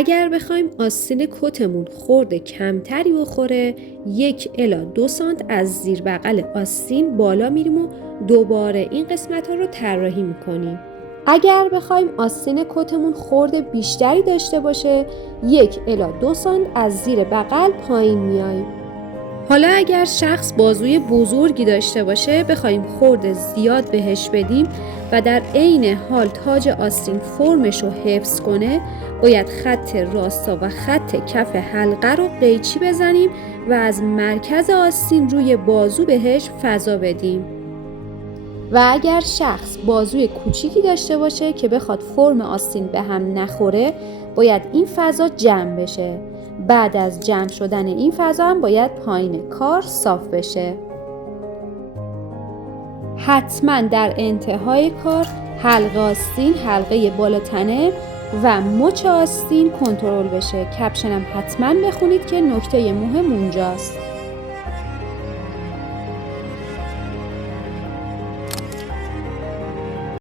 اگر بخوایم آستین کتمون خورد کمتری بخوره 1 الی 2 سانت از زیر بغل آستین بالا میریم و دوباره این قسمت ها رو طراحی میکنیم. اگر بخوایم آستین کتمون خورد بیشتری داشته باشه 1 الی 2 سانت از زیر بغل پایین میایم. حالا اگر شخص بازوی بزرگی داشته باشه بخوایم خورد زیاد بهش بدیم و در عین حال تاج آستین فرمش رو حفظ کنه باید خط راستا و خط کف حلقه رو قیچی بزنیم و از مرکز آستین روی بازو بهش فضا بدیم. و اگر شخص بازوی کوچیکی داشته باشه که بخواد فرم آستین به هم نخوره باید این فضا جمع بشه. بعد از جمع شدن این فضا هم باید پایین کار صاف بشه. حتما در انتهای کار حلقه آستین، حلقه بالاتنه و مچ آستین کنترل بشه. کپشنم حتما بخونید که نکته مهم اونجاست.